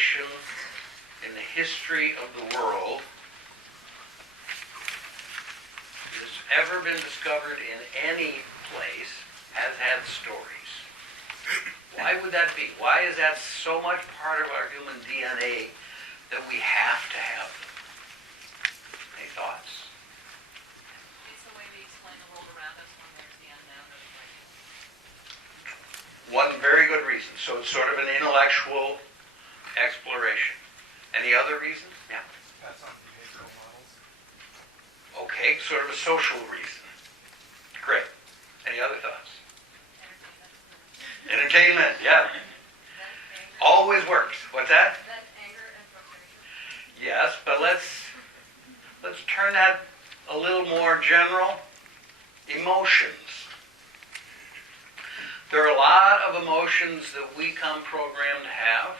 exploration in the history of the world that's ever been discovered in any place has had stories. Why would that be? Why is that so much part of our human DNA that we have to have them? Any thoughts? It's the way we explain the world around us when there's the unknown or the great. One very good reason. So it's sort of an intellectual exploration. Any other reasons? Yeah. That's on behavioral models. Okay, sort of a social reason. Great. Any other thoughts? Entertainment, yeah. Always works. What's that? That anger and frustration. Yes, but let's turn that a little more general. Emotions. There are a lot of emotions that we come programmed to have,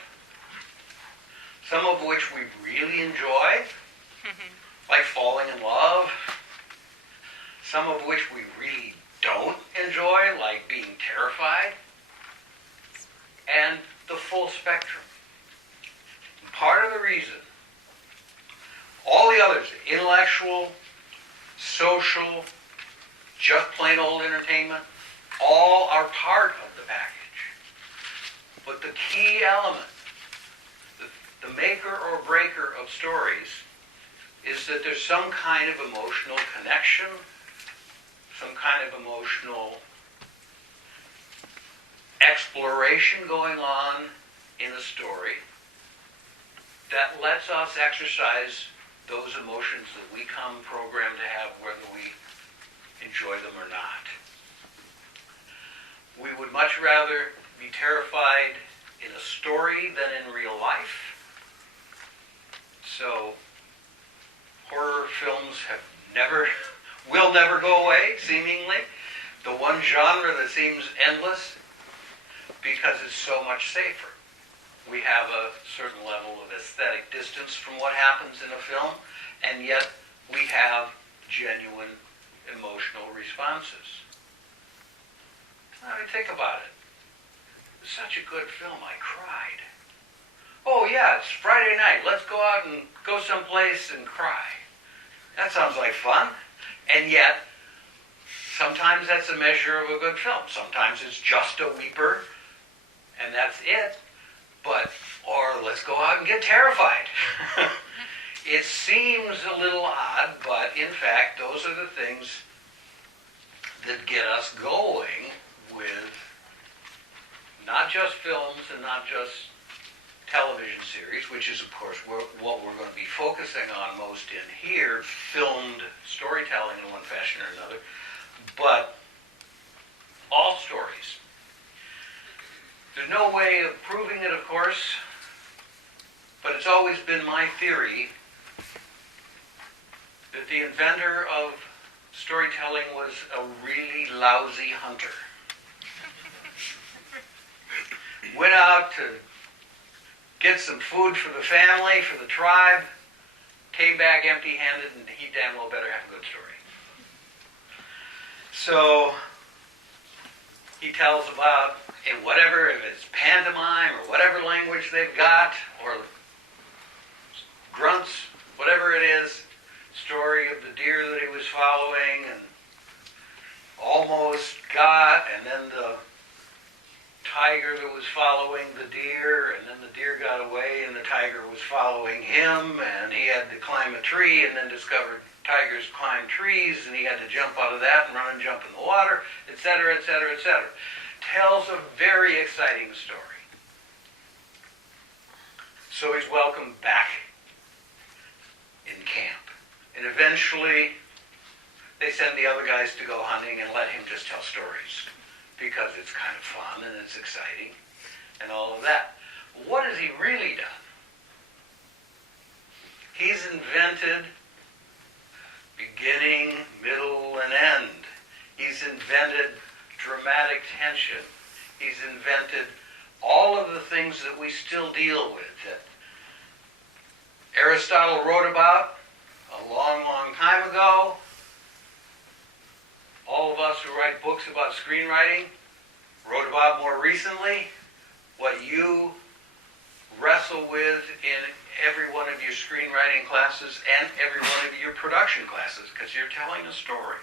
some of which we really enjoy, like falling in love, some of which we really don't enjoy, like being terrified, and the full spectrum. Part of the reason, all the others, intellectual, social, just plain old entertainment, all are part of the package. But the key element, the maker or breaker of stories, is that there's some kind of emotional connection, some kind of emotional exploration going on in a story that lets us exercise those emotions that we come programmed to have whether we enjoy them or not. We would much rather be terrified in a story than in real life. So horror films will never go away, seemingly. The one genre that seems endless because it's so much safer. We have a certain level of aesthetic distance from what happens in a film, and yet we have genuine emotional responses. I mean, think about it. It was such a good film, I cried. Oh yeah, it's Friday night. Let's go out and go someplace and cry. That sounds like fun. And yet, sometimes that's a measure of a good film. Sometimes it's just a weeper, and that's it. Or let's go out and get terrified. It seems a little odd, but in fact, those are the things that get us going with not just films and not just television series, which is, of course, what we're going to be focusing on most in here, filmed storytelling in one fashion or another, but all stories. There's no way of proving it, of course, but it's always been my theory that the inventor of storytelling was a really lousy hunter. Went out to get some food for the family, for the tribe, came back empty-handed, and he damn well better have a good story. So he tells about, in whatever, if it's pantomime or whatever language they've got, or grunts, whatever it is, story of the deer that he was following and almost got, and then the tiger that was following the deer, and then the deer got away and the tiger was following him, and he had to climb a tree and then discovered tigers climb trees, and he had to jump out of that and run and jump in the water, etc., etc., etc. Tells a very exciting story. So he's welcomed back in camp. And eventually, they send the other guys to go hunting and let him just tell stories, because it's kind of fun and it's exciting and all of that. What has he really done? He's invented beginning, middle, and end. He's invented dramatic tension. He's invented all of the things that we still deal with, that Aristotle wrote about a long, long time ago. All of us who write books about screenwriting wrote about more recently. What you rest wrestle with in every one of your screenwriting classes and every one of your production classes, because you're telling a story.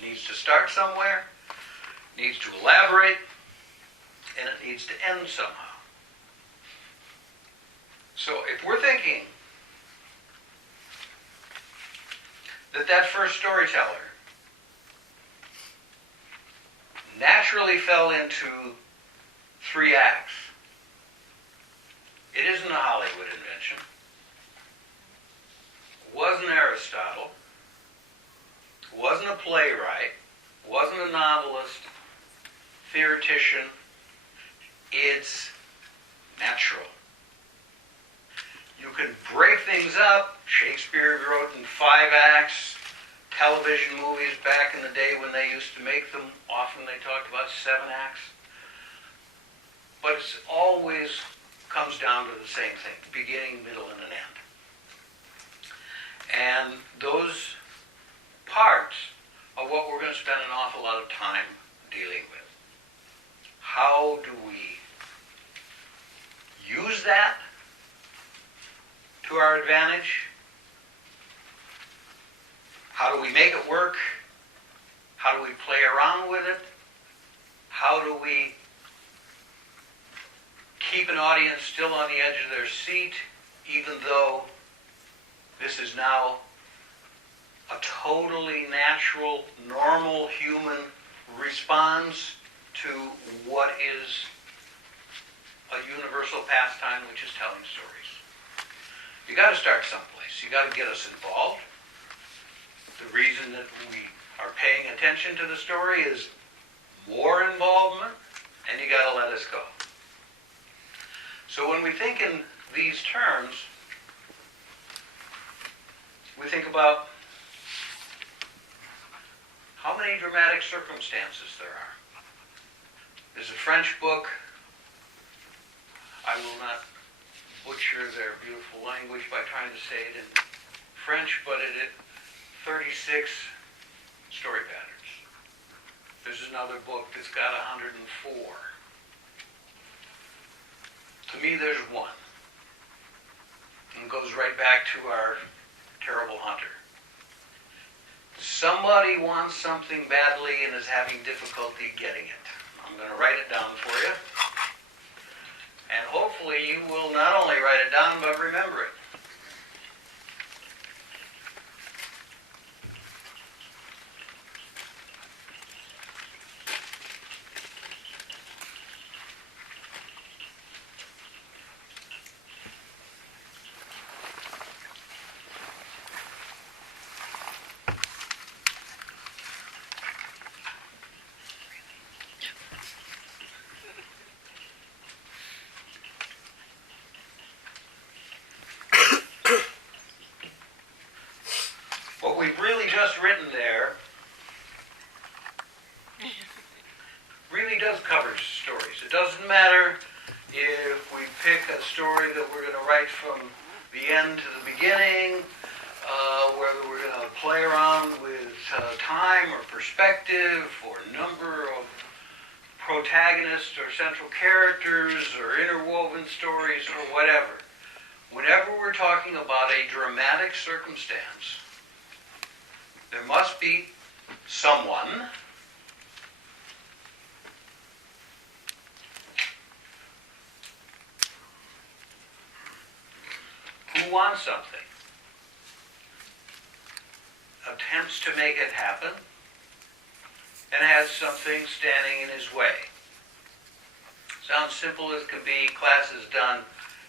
It needs to start somewhere, needs to elaborate, and it needs to end somehow. So if we're thinking that first storyteller naturally fell into 3 acts, it isn't a Hollywood invention. It wasn't Aristotle. It wasn't a playwright. It wasn't a novelist, theoretician. It's natural. You can break things up. Shakespeare wrote in 5 acts. Television movies back in the day when they used to make them, often they talked about 7 acts. But it's always comes down to the same thing, beginning, middle, and an end. And those parts are what we're going to spend an awful lot of time dealing with. How do we use that to our advantage? How do we make it work? How do we play around with it? How do we keep an audience still on the edge of their seat, even though this is now a totally natural, normal human response to what is a universal pastime, which is telling stories? You got to start someplace. You got to get us involved. The reason that we are paying attention to the story is more involvement, and you got to let us go. So when we think in these terms, we think about how many dramatic circumstances there are. There's a French book. I will not butcher their beautiful language by trying to say it in French, but it 36 story patterns. There's another book that's got 104. To me, there's one. And it goes right back to our terrible hunter. Somebody wants something badly and is having difficulty getting it. I'm going to write it down for you. And hopefully you will not only write it down, but remember it. What we've really just written there really does cover stories. It doesn't matter if we pick a story that we're going to write from the end to the beginning, whether we're going to play around with time or perspective or number of protagonists or central characters or interwoven stories or whatever. Whenever we're talking about a dramatic circumstance, there must be someone who wants something, attempts to make it happen, and has something standing in his way. Sounds simple as can be, class is done,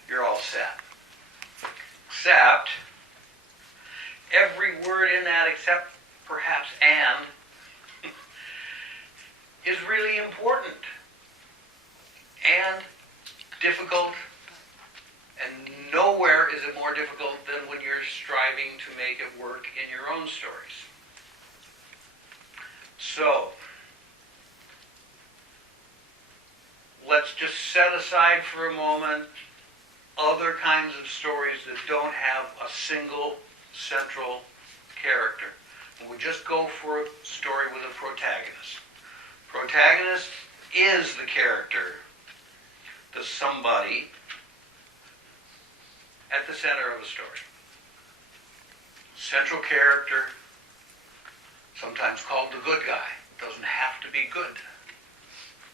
you're all set. Except, every word in that except perhaps "and" is really important and difficult, and nowhere is it more difficult than when you're striving to make it work in your own stories. So, let's just set aside for a moment other kinds of stories that don't have a single central character. And we just go for a story with a protagonist. Protagonist is the character, the somebody at the center of a story. Central character, sometimes called the good guy. Doesn't have to be good.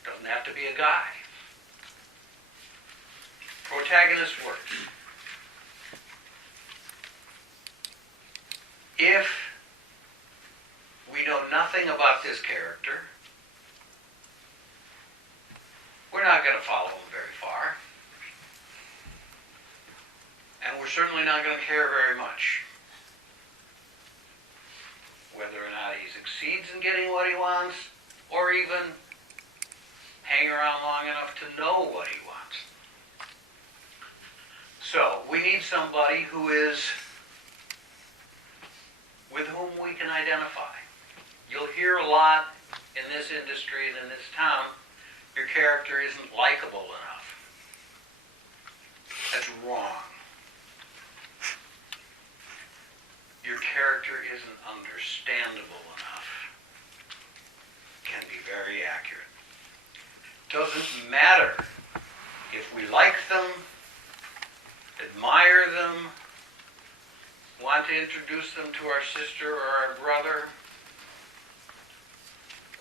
Doesn't have to be a guy. Protagonist works. If we know nothing about this character, we're not going to follow him very far. And we're certainly not going to care very much. Whether or not he succeeds in getting what he wants, or even hang around long enough to know what he wants. So, we need somebody who is with whom we can identify. You'll hear a lot in this industry and in this town, your character isn't likable enough. That's wrong. Your character isn't understandable enough. Can be very accurate. Doesn't matter if we like them, admire them, want to introduce them to our sister or our brother,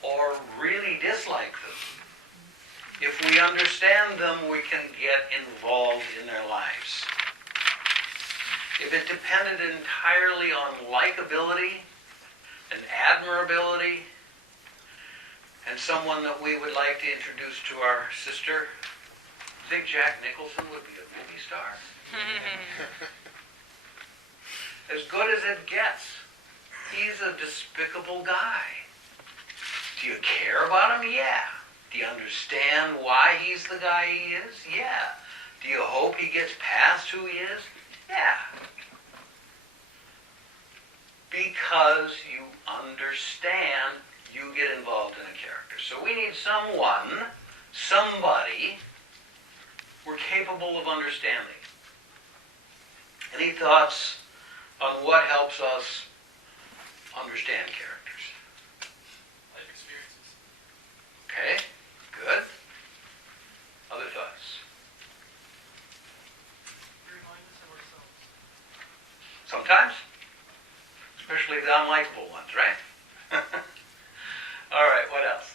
or really dislike them. If we understand them, we can get involved in their lives. If it depended entirely on likability and admirability, and someone that we would like to introduce to our sister, I think Jack Nicholson would be a movie star. As good as it gets. He's a despicable guy. Do you care about him? Yeah. Do you understand why he's the guy he is? Yeah. Do you hope he gets past who he is? Yeah. Because you understand, you get involved in a character. So we need somebody we're capable of understanding. Any thoughts on what helps us understand characters? Life experiences. Okay, good. Other thoughts? Remind us of ourselves. Sometimes? Especially the unlikable ones, right? All right, what else?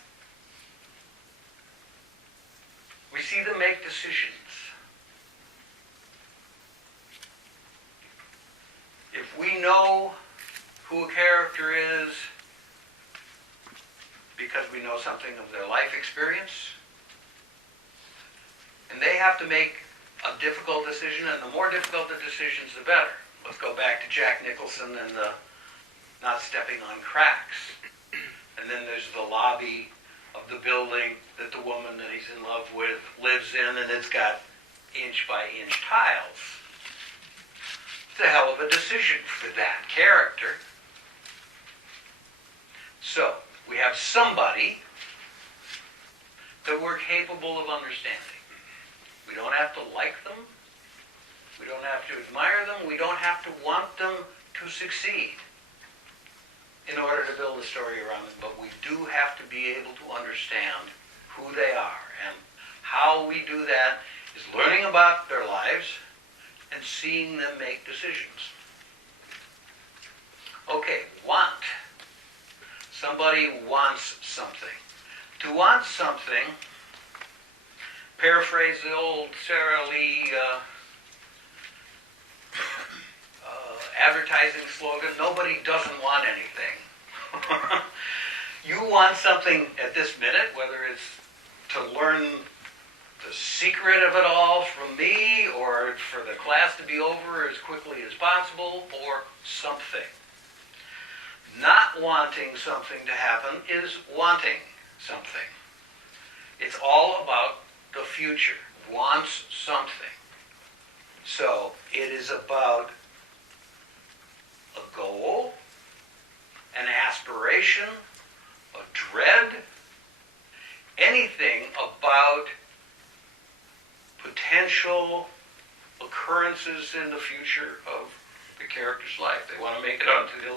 We see them make decisions. If we know who a character is because we know something of their life experience, and they have to make a difficult decision, and the more difficult the decisions, the better. Let's go back to Jack Nicholson and the not stepping on cracks. And then there's the lobby of the building that the woman that he's in love with lives in, and it's got inch-by-inch tiles. It's a hell of a decision for that character. So, we have somebody that we're capable of understanding. We don't have to like them. We don't have to admire them. We don't have to want them to succeed in order to build a story around them. But we do have to be able to understand who they are. And how we do that is learning about their lives and seeing them make decisions. Okay, want. Somebody wants something. To want something, paraphrase the old Sara Lee advertising slogan, nobody doesn't want anything. You want something at this minute, whether it's to learn the secret of it all from me, or for the class to be over as quickly as possible, or something. Not wanting something to happen is wanting something. It's all about the future. Wants something. So it is about a goal, an aspiration, a dread, anything about potential occurrences in the future of the character's life. They want to make it onto the